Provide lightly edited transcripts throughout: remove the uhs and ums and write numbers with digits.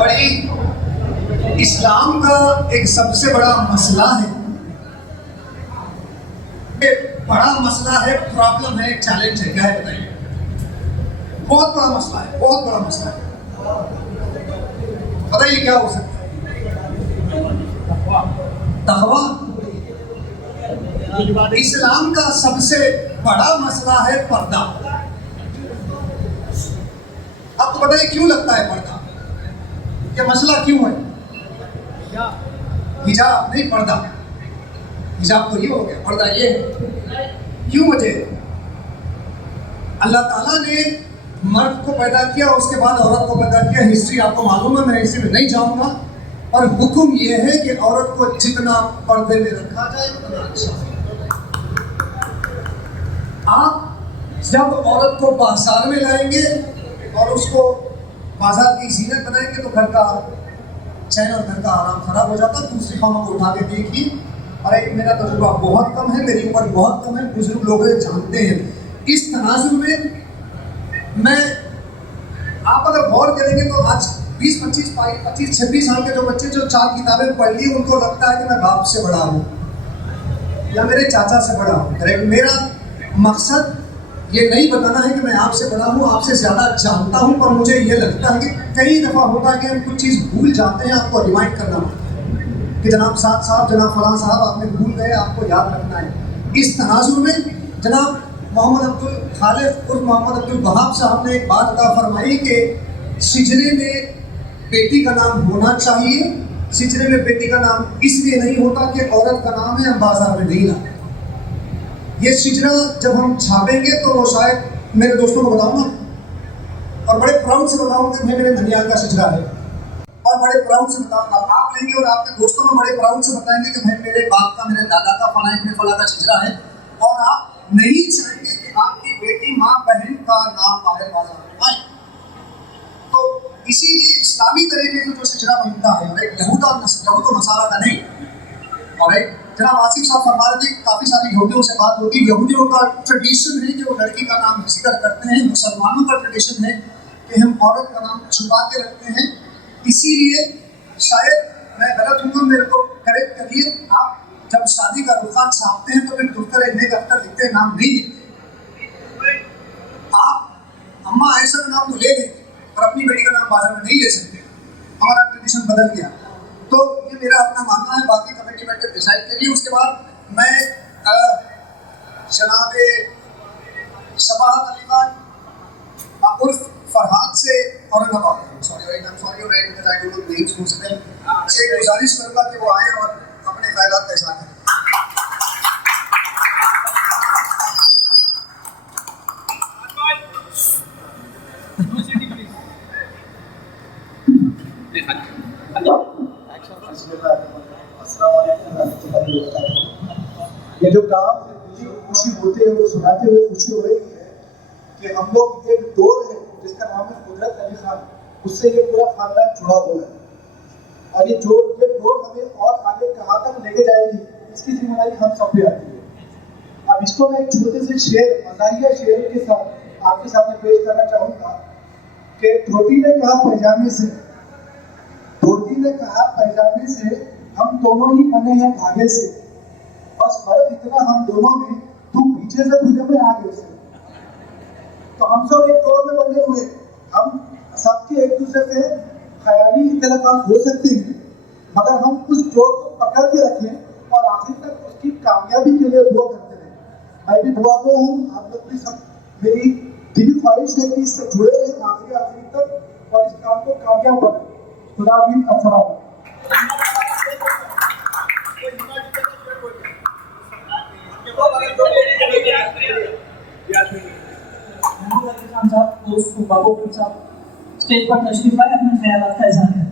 बड़ी इस्लाम का एक सबसे बड़ा मसला है, बड़ा मसला है, प्रॉब्लम है, चैलेंज है। क्या है बताइए? बहुत बड़ा मसला है, बहुत बड़ा मसला है। बताइए क्या हो सकता है? तकवा। इस्लाम का सबसे बड़ा मसला है पर्दा। आपको बताइए क्यों लगता है पर्दा? ये मसला क्यों है? हिजाब नहीं, पर्दा। हिजाब तो ये हो गया, पर्दा ये है। क्यों वजह? अल्लाह ताला ने मर्द को पैदा किया, उसके बाद औरत को पैदा किया। हिस्ट्री आपको मालूम है, मैं इसी में नहीं जाऊंगा। और हुक्म यह है कि औरत को जितना पर्दे में रखा जाए उतना अच्छा। आप जब औरत को बाजार में लाएंगे और उसको बाजार की जीनत बनाएंगे तो घर का चैन और घर का आराम खराब हो जाता। दूसरी खामों को उठा के देखिए। अरे मेरा तजुर्बा बहुत कम है, मेरी उम्र बहुत कम है, बुजुर्ग लोग जानते हैं। इस तनाजुर में मैं आप अगर गौर करेंगे तो आज 20-25-26 साल के जो बच्चे जो 4 किताबें पढ़ ली, उनको लगता है कि मैं बाप से बड़ा हूँ या मेरे चाचा से बड़ा हूँ। करेक्ट। मेरा मकसद ये नहीं बताना है कि मैं आपसे बड़ा हूँ, आपसे ज़्यादा जानता हूँ, पर मुझे ये लगता है कि कई दफ़ा होता है कि हम कुछ चीज़ भूल जाते हैं। आपको रिमाइंड करना पड़ता है कि जनाब साहब, जनाब फलां साहब, आपने भूल गए, आपको याद रखना है। इस तनाजुर में जनाब मोहम्मद अब्दुल खालिद उर्फ मोहम्मद अब्दुल वहाब साहब ने एक बात अदा फरमाई कि सिजरे में बेटी का नाम होना चाहिए। सिजरे में बेटी का नाम इसलिए नहीं होता कि औरत का नाम है, हम बाजार में नहीं लाते। ये सिजरा जब हम छापेंगे तो वो शायद मेरे दोस्तों को बताऊंगा और बड़े प्राउड से बताऊंगा कि मेरे ननियाल का सिजरा है, और बड़े प्राउड से बताऊंगा। आप लेंगे और आपके दोस्तों में बड़े प्राउड से बताएंगे कि भाई मेरे बाप का, मेरे दादा का, फला इब्ने फला का सिजरा है। और आप नहीं चाहेंगे कि आपकी बेटी, माँ, बहन का नाम बाहर बाजार में आए। तो इसीलिए इस्लामी तरीके से जो सिजरा बनता है, यहूद और नसारा का नहीं। और जनाब आसिफ साहब फरमा रहे थे, काफ़ी सारी यहूदियों से बात होती है। यहूदियों का ट्रेडिशन है कि वो लड़की का नाम जिक्र करते हैं। मुसलमानों का ट्रेडिशन है कि हम औरत का नाम छुपा के रखते हैं। इसीलिए शायद मैं गलत हूँ, मेरे को करेक्ट करिए। आप जब शादी का रुखा छापते हैं तो फिर दुख्तर नेक अख्तर लिखते हैं, नाम नहीं लिखते। आप अम्मा आयशा का नाम तो ले लेंगे और अपनी बेटी का नाम बाजार में नहीं ले सकते। हमारा ट्रेडिशन बदल गया। तो ये मेरा अपना मानना है, बाकी कमेटी बैठ कर डिसाइड करिए। उसके बाद मैं जनाब सबाहत अली खान उर्फ फरहाद से औरंगाबाद से गुजारिश करूँगा कि वो आए और अपने ख्यालात का इज़हार करें। ये जो काम खुशी होते हैं वो सुनाते हुए खुशी हो रही है कि हम लोग एक डोर है जिसका नाम है कुदरत अली खान, उससे ये पूरा खानदान जुड़ा हुआ है। और ये डोर हमें और आगे कहाँ तक लेके जाएगी, इसकी जिम्मेदारी हम सब पे आती है। अब इसको मैं एक छोटे से शेर, मज़ाहिया शेर के साथ आपके सामने पेश करना चाहूँगा कि धोती ने कहा पैजामे से, धोती ने कहा पैजामे से, हम दोनों ही बने हैं धागे से, बस फर्क इतना हम दोनों में, तू पीछे से खुले में आगे से। तो हम सब एक दौर में बने हुए, हम सबके एक दूसरे से ख्याली इख्तिलाफ हो सकते हैं, मगर हम उस डोर को पकड़ के रखें और आखिर तक उसकी कामयाबी के लिए दुआ करते रहें। मैं भी दुआ को हूँ, आप लोग भी सब, मेरी दिली ख्वाहिश है कि इससे जुड़े रहें आखिरी तक और इस काम को कामयाब बनाएं। खुदा भी अस्सलाम। स्टेज पर तशरीफ आए, अपने ख्यालात का इज़हार करें।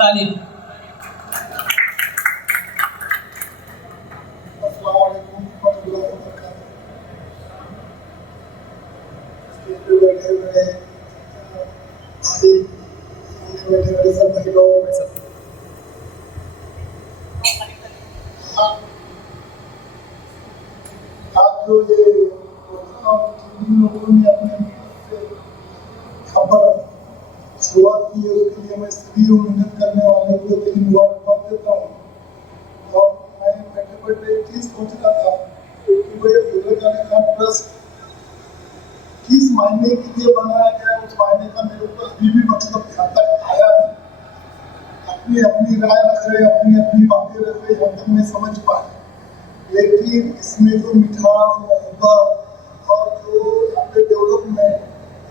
तालीम। आज जो ये जिन लोगों ने अपने खबर शुरुआत की है उसके लिए मैं सभी मेहनत करने वाले को दिल मुबारकबाद देता हूँ। और मैं बैठे बैठे एक चीज सोच रहा था कि वो ये हजरत अली खान ट्रस्ट किस मायने के लिए बनाया गया उस मायने का मेरे ऊपर अभी भी मतलब ध्यान तक आया नहीं। अपनी अपनी राय रख रहे, अपनी अपनी बातें रख रहे, हम तक मैं समझ पाए, लेकिन इसमें जो मिठास, मोहब्बत और जो यहाँ पे डेवलपमेंट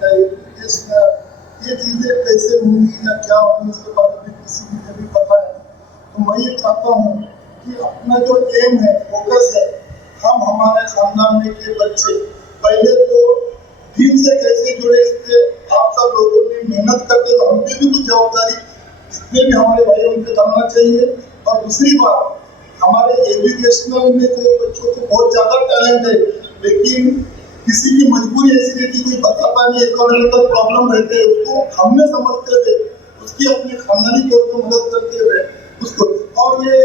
या एजुकेशन ये चीज़ें कैसे होंगी या क्या होंगी इसके बारे में किसी भी कभी पता है। तो मैं ये चाहता हूँ कि अपना जो एम है, फोकस है, हम हमारे खानदान में के बच्चे पहले तो दिन से कैसे जुड़े इस पर आप सब लोगों ने मेहनत करते हो, हम पे भी कुछ जवाबदारी इसमें भी हमारे भाई उनसे करना चाहिए। और दूसरी बात, हमारे एजुकेशनल में जो बच्चों को बहुत ज़्यादा टैलेंट है, लेकिन किसी की मजबूरी ऐसी रहती, कोई बताता नहीं, इकोनॉमिकल प्रॉब्लम रहते हैं, उसको हमने समझते हुए उसकी अपने खानदानी तौर पर मदद करते हुए उसको। और ये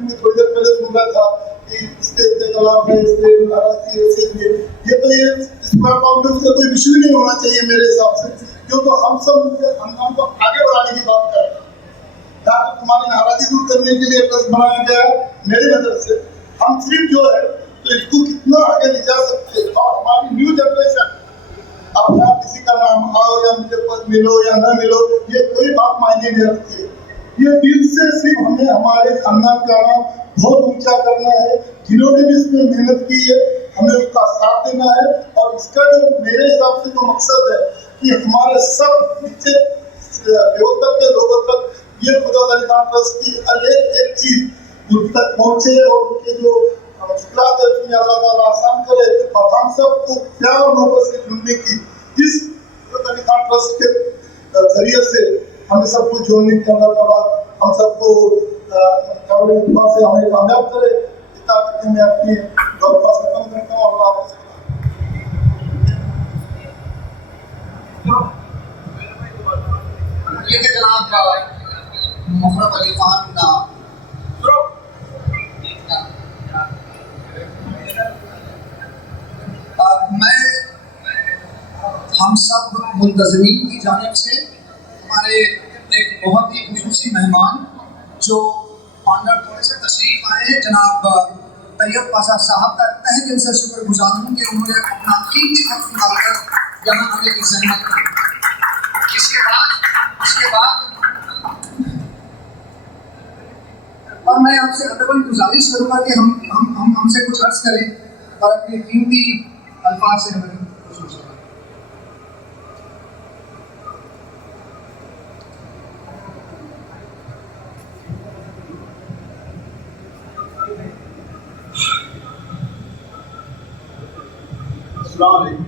मैं थोड़ी देर पहले सुन रहा था कि इससे इख्तिलाफ है, इससे नाराजगी है, इससे ये तो ये इस प्लेटफॉर्म पे उसका कोई इशू नहीं होना चाहिए मेरे हिसाब से, क्योंकि हम सब उनके खानदान को आगे बढ़ाने की बात कर रहे हैं। या तो तुम्हारी नाराजगी दूर करने के लिए ट्रस्ट बनाया गया है, मेरी नजर से हम सिर्फ जो है तो इसको कितना आगे ले जा सकते हैं। और हमारी न्यू जनरेशन, अब यहाँ किसी का नाम आओ या मुझे पद मिलो या न मिलो, ये कोई बात मायने नहीं रखती है। ये दिल से सिर्फ हमें हमारे खानदान का नाम बहुत ऊंचा करना है। जिन्होंने भी इसमें मेहनत की है हमें उसका साथ देना है। और इसका जो मेरे हिसाब से जो मकसद है कि हमारे सब नीचे लेवल तक के लोगों तक ये खुदा अली खान ट्रस्ट की एक चीज उन तक पहुंचे और उनके जो मुश्किलात है उसमें अल्लाह ताला आसान करे। और हम सबको प्यार और मोहब्बत से जुड़ने की इस खुदा अली खान ट्रस्ट के जरिए से हमें सबको जोड़ने की अल्लाह ताला हम सबको से हमें कामयाब करे। इतना करके मैं अपनी गौरव खत्म करता हूँ। अल्लाह हाफ़िज़। ये कि जनाब मोहम्मद अली खान मैं हम सब मुंतज़मीन की जानिब से हमारे एक बहुत ही खुसूसी मेहमान जो पांडर थोड़े से तशरीफ आए हैं, जनाब तैयब पाशा साहब का तहे दिल से शुक्रगुजार हूँ कि उन्होंने अपना कीमती वक्त निकालकर यहाँ आने की जहमत की। उसके बाद और मैं आपसे अदबन गुजारिश करूँगा कि हम हमसे कुछ अर्ज करें और अपने कीमती अल्फाज से हमें खुशूस करें। अस्सलाम वालेकुम।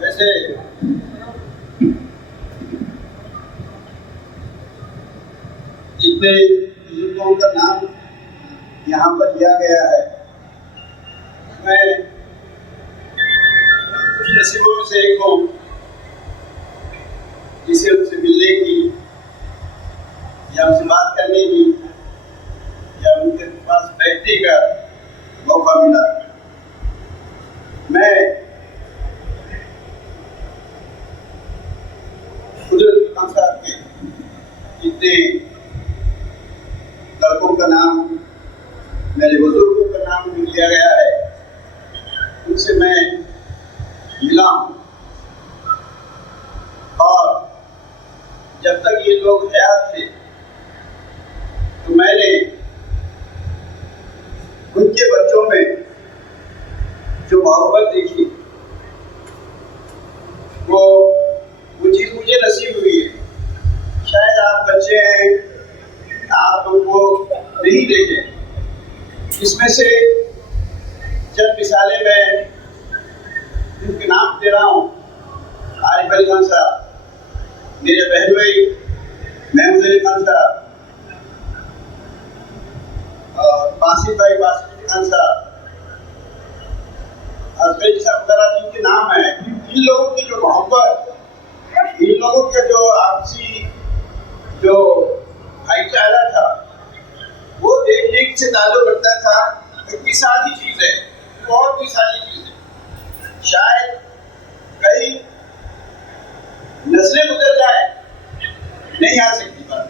वैसे जितने बुजुर्गों का नाम यहाँ पर लिया गया है, मैं कुछ नसीबों में से एक हूँ जिसे उनसे मिलने की या उनसे बात करने की या उनके पास बैठने का मौका मिला। मैं हज़रत खान साहब के जितने लड़कों का नाम, मेरे बुजुर्गों का नाम लिया गया है, उनसे मैं मिला हूँ। और जब तक ये लोग हयात थे तो मैंने उनके बच्चों में जो मोहब्बत देखी वो चीज़ मुझे नसीब हुई है। शायद आप बच्चे हैं, आप उनको नहीं देखे। इसमें से चंद मिसालें मैं उनके नाम दे रहा हूँ। आरिफ अली खान साहब, मेरे बहन भाई महमूद अली खान साहब, और बासित भाई बासित अली खान साहब, अजमेर साहब वगैरह जिनके नाम हैं। इन लोगों की जो मोहब्बत, इन लोगों का जो आपसी जो भाईचारा था, वो देखने से ताल्लुक रखता था कि सादी चीज है, बहुत ही सादी चीज है। शायद कई नस्लें गुजर जाए, नहीं आ सकती बात,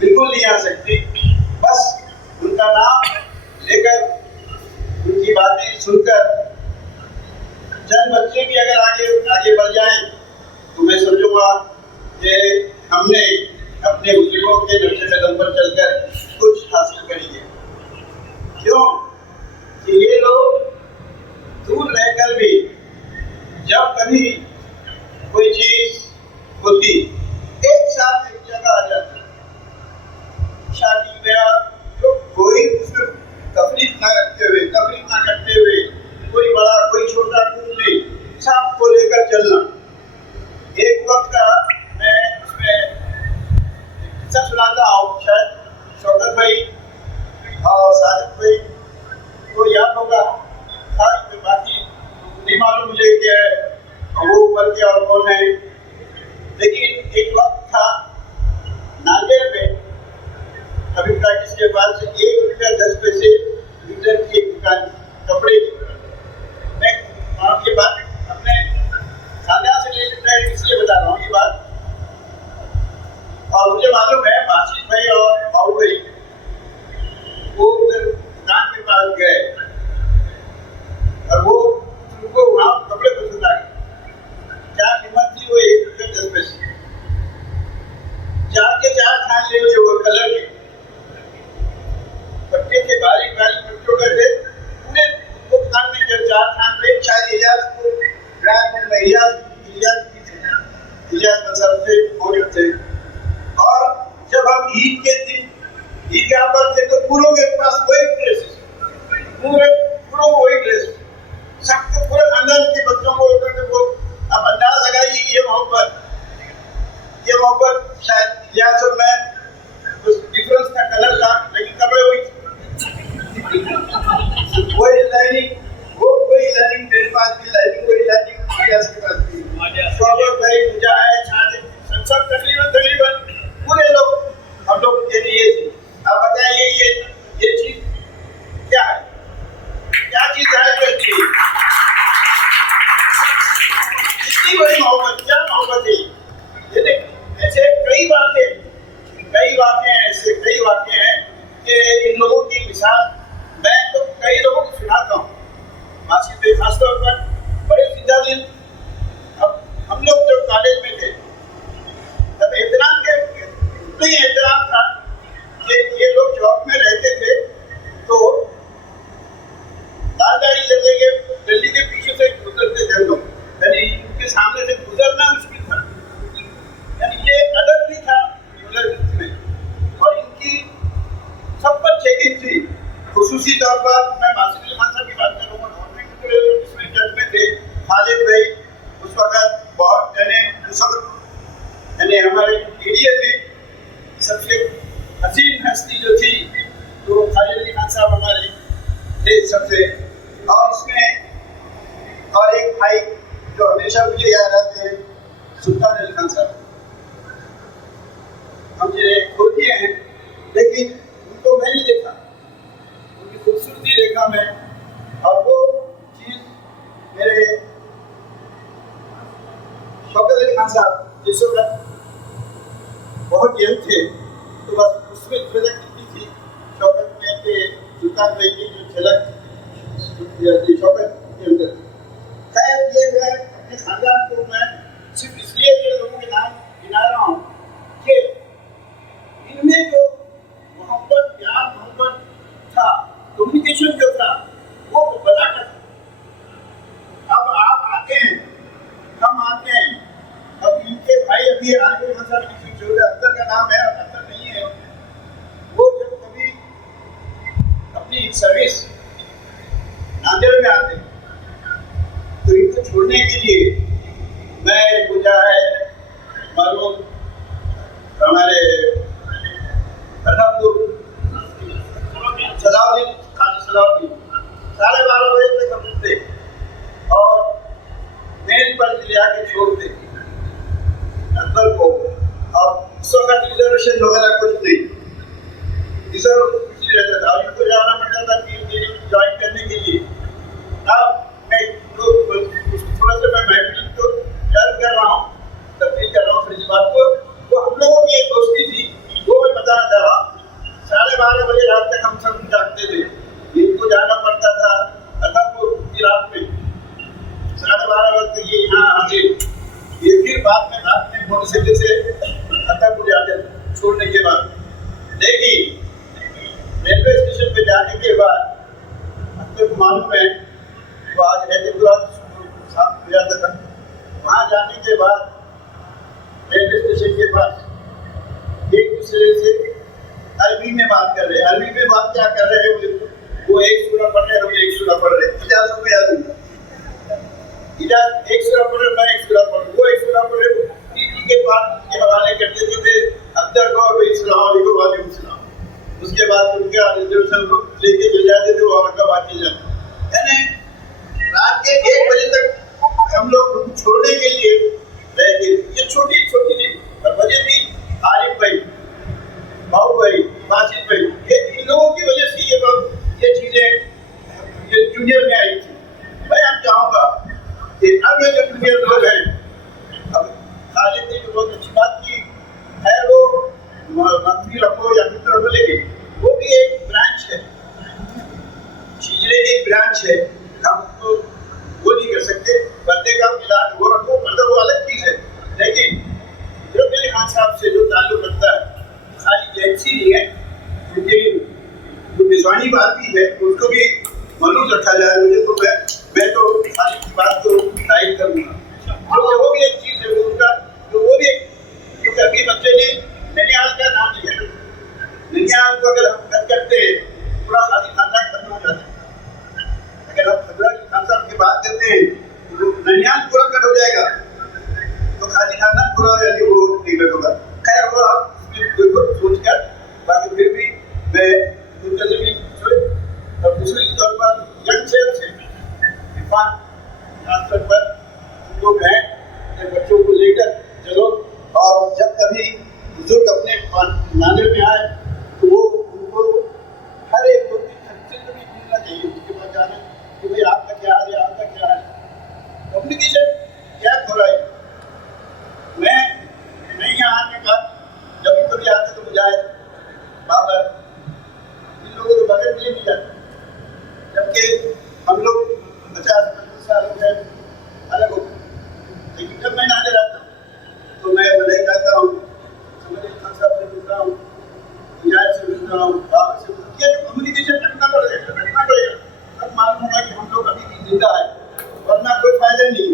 बिल्कुल नहीं आ सकती। बस उनका नाम लेकर, उनकी बातें सुनकर चंद बच्चे भी अगर आगे बढ़ जाएं तो मैं समझूंगा कि हमने अपने बुजुर्गों के नक्शे कदम पर चलकर कुछ हासिल करेंगे। क्यों कि ये लोग दूर रहकर भी जब कभी कोई चीज होती, एक साथ एक जगह आ जाती, शादी ब्याह, तो कोई उसमें तफरीक ना करते हुए कोई बड़ा कोई छोटा कुछ नहीं, सबको लेकर चलना। एक वक्त का मैं उसमें किस्सा सुनाता हूँ, शायद शौकत भाई और सादिक भाई को याद होगा, बाकी नहीं मालूम मुझे कि वो ऊपर के और कौन है। लेकिन एक वक्त था नांदेड़ में, अभी प्रैक्टिस के बाद से 1 रुपया 10 पैसे लीटर की एक दुकान कपड़े की। मैं ये बात अपने खानदान से रिलेटेड इसलिए बता रहा हूँ ये बात। और मुझे मालूम है बाशिद भाई और बाबू भाई वो उधर दुकान के पास गए और वो उनको वहाँ कपड़े पसंद आ गए। क्या कीमत थी? वो 1 रुपया 10 पैसे। 4 के 4 थान ले लिए, वो कलर के पट्टे के बारीक बारीक पट्टों का थे पूरे वो दुकान में। जब 4 थान थे, शायद इलियास को इलियास मतलब से बोल थे। और जब हम ईद के दिन ईदगाह पर थे तो पूरों के पास वही ड्रेस, पूरों वही ड्रेस, सबके पूरे खानदान के बच्चों को वो अब अंदाज लगाइए ये मोहब्बत शायद इलियास और मैं, उस डिफरेंस का कलर था लेकिन कपड़े वही लाइनिंग मेरे पास भी, लाइनिंग वही लाइनिंग इलियास के पास भी। शौकत भाई, मुजाहिद, सब तकरीबन पूरे लोग हम लोग के लिए थी। अब बताइए ये चीज क्या है? क्या चीज है? इतनी बड़ी मोहब्बत, क्या मोहब्बत है? ये देख, ऐसे कई वाक़े हैं कि इन लोगों की मिसाल मैं तो कई लोगों को सुनाता हूँ। बाशिद भाई खासतौर पर बड़े जिंदा दिल। अब हम लोग जब कॉलेज में थे तब एहतराम था कि ये लोग जॉब में रहते थे तो दालदारी लेके दिल्ली के पीछे से गुजरते थे लोग, यानी उनके सामने से गुजरना मुश्किल था, यानी ये अदब भी था में। और इनकी सब पर चेकिंग थी। खुसूसी तौर पर मैं बासित अली खान साहब की बात कर रहा हूँ, गवर्नमेंट जज में थे खालिद भाई उस वक्त बहुत, यानी हमारे एरिया में सबसे हसीन हस्ती जो थी तो खालिद अली खान साहब हमारे थे सबसे। और इसमें और एक भाई जो हमेशा मुझे याद आते हैं, सुल्तान अली खान साहब। हम जिन्हें खो दिए हैं लेकिन उनको मैंने देखा, उनकी खूबसूरती देखा मैं। और वो चीज़ मेरे शौकत अली खान साहब जिस वक्त बहुत यंग थे तो बस उसमें झलक दिखती थी शौकत में के सुल्तान भाई की जो झलक शौकत के अंदर। खैर ये मैं अपने खानदान को मैं सिर्फ इसलिए ये लोगों के नाम गिना रहा हूँ कि इनमें जो मोहब्बत, प्यार मोहब्बत था, कम्युनिकेशन जो था वो बड़ा था। अब आप आते हैं, हम आते हैं, अब इनके भाई अभी आगे मसला किसी जो अख्तर का नाम है, अख्तर नहीं है, वो जब कभी अपनी सर्विस नांदेड़ में आते हैं तो इनको छोड़ने के लिए मैं मुजाहिद मालूम हमारे सलाउद्दीन 12:30 बजे तक हम रुकते और मेल पर ले आके छोड़ते अकबर को। और उस वक्त रिजर्वेशन वगैरह कुछ नहीं, रिजर्व मुश्किल रहता था, उनको जाना पड़ता था कि ज्वाइन करने के लिए। अब मैं थोड़ा सा मैं महफिल को याद कर रहा हूँ, तब्दील कर रहा हूँ फिर इस बात को। तो हम लोगों की एक दोस्ती थी, वो मैं बताना चाह रहा हूँ। 12:30 बजे रात तक हम सब जागते थे, इनको जाना पड़ता था अदापुर की रात में 12:30 बजे तक ये यहाँ आ गए। ये फिर बाद में मोटरसाइकिल से अदापुर जाते छोड़ने के बाद, लेकिन रेलवे स्टेशन पे जाने के बाद आपको मालूम है वो आज हैदराबाद साफ हो जाता था। वहाँ जाने के बाद रेलवे स्टेशन के पास एक दूसरे से अरबी में बात कर रहे हैं। अरबी में बात क्या कर रहे हैं? वो एक सूरा पढ़ रहे हैं, हम एक सूरा पढ़ रहे हैं। इजाज़त को याद नहीं, इजाज़त एक सूरा पढ़ रहे, मैं एक सूरा पढ़ रहा, वो एक सूरा पढ़ रहे। टीवी के बाद के हवाले करते थे अब्दर को और इस्लाम वालेकुम सलाम। उसके बाद उनका रिजर्वेशन लेके चले जाते थे, वो का बात की जाती। यानी रात के 1 बजे तक हम लोग छोड़ने के लिए रहते। ये छोटी छोटी थी वजह थी आरिफ भाई, बाबू भाई, बासित भाई, ये इन लोगों की वजह से ये चीजें ये जूनियर में आई थी। मैं अब चाहूँगा कि अब ये जो जूनियर लोग हैं, अब खालिद ने जो बहुत अच्छी बात की है, वो मंत्री रखो या मित्र रखो, लेकिन वो भी एक ब्रांच है, चीजरे की ब्रांच है। हम तो वो नहीं कर सकते, बंदे का इलाज वो रखो, मतलब वो अलग चीज है। लेकिन जो मेरे खान साहब से जो ताल्लुक रखता है, खाली जैसी नहीं है, क्योंकि जो बिजवानी बात भी है उसको भी मलूज रखा जाए। मुझे तो मैं तो खाली की बात को तारीफ करूँगा। तो वो भी एक चीज़ है उनका, तो वो भी एक अभी बच्चे ने ननिहाल का नाम लिया। ननिहाल को अगर हम कट करते हैं, पूरा खाली खानदान खत्म हो जाता है। अगर हम खतरा की खान साहब की बात करते हैं तो ननिहाल पूरा कट हो जाएगा, तो खाली खानदान पूरा हो जाएगा, वो नहीं होगा। खैर वो आप सोच कर, बाकी फिर भी मैं और दूसरे तौर पर यंग से इरफान खासतौर पर लोग हैं, बच्चों को लेकर चलो। और जब कभी बुजुर्ग अपने नाने में आए तो वो उनको हर एक दो दिन खर्चे को भी मिलना चाहिए, उसके बाद जाना कि भाई आपका क्या हाल है, आपका क्या हाल है, कम्युनिकेशन क्या हो रहा है। मैं यहाँ आने का जब कभी आते तो मुझे बाबर इन लोगों को बगैर मिले नहीं जाते, जबकि हम लोग 50-55 साल हो गए अलग हो। लेकिन जब मैं नाने रहता हूँ तो मैं बधाई गाता हूँ, समझे खान साहब से मिलता हूँ, इजाज से मिलता हूँ, बाबर से मिलता हूँ। ये कम्युनिकेशन रखना पड़ेगा। तब मालूम होगा कि हम लोग अभी भी जिंदा है, वरना कोई फायदा नहीं।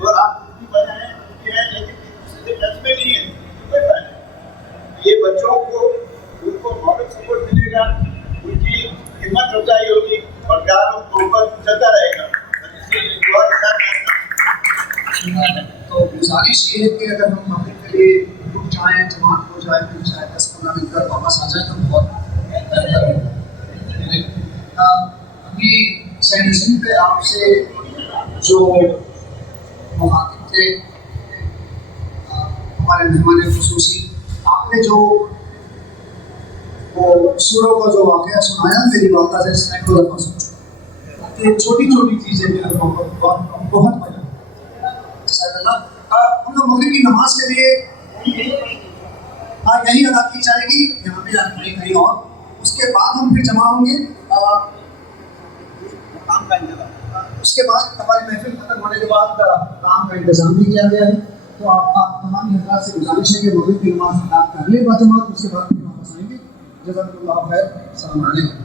और आप भी बने हैं, लेकिन किसी से टच में नहीं है, कोई फायदा नहीं। ये बच्चों को उनको मॉरल सपोर्ट मिलेगा, उनकी हिम्मत अफजाई होगी और प्यार और मोहब्बत चलता रहेगा। तो गुजारिश ये है कि अगर हम मौके के लिए रुक जाएं, जमात हो जाए, फिर शायद 10-15 मिनट कर वापस आ जाए तो बहुत बेहतर है। अभी सेशन पे आपसे जो मुखातिब थे, हमारे मेहमान खुसूसी, आपने जो वो सूरों का जो वाक़या सुनाया, मेरी वाक़ा से सैकड़ों दफ़ा सुन चुका। ये छोटी छोटी चीज़ें मेरे को बहुत मजा हम लोग मगरिब की नमाज के लिए यही अदा की जाएगी, यहाँ पे या कहीं और। उसके बाद हम फिर जमा होंगे। उसके बाद हमारी महफिल खत्म होने के बाद काम का इंतजाम भी किया गया है। तो आप तमाम हजरात से गुजारिश है कि मगरिब की नमाज अदा कर ले बाजमात, उसके बाद फिर वापस आएंगे। जज़ाकल्लाहु खैर, अस्सलाम वालेकुम।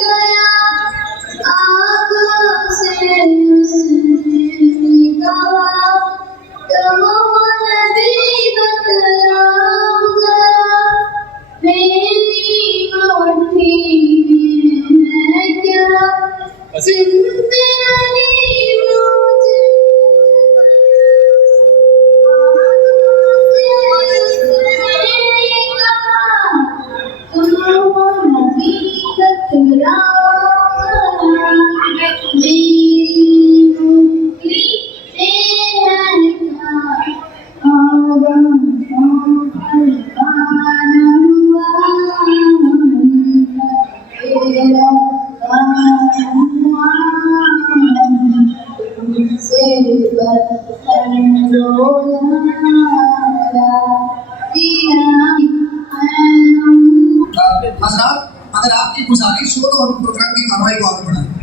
गया आँखों से उसने कहा तुम नबी बतलाओ जरा मेरी मुट्ठी में है क्या जिंदगी मुझे हजरात, अगर आपकी गुजारिश हो तो हम प्रोग्राम की कार्रवाई को आगे बढ़ाएं।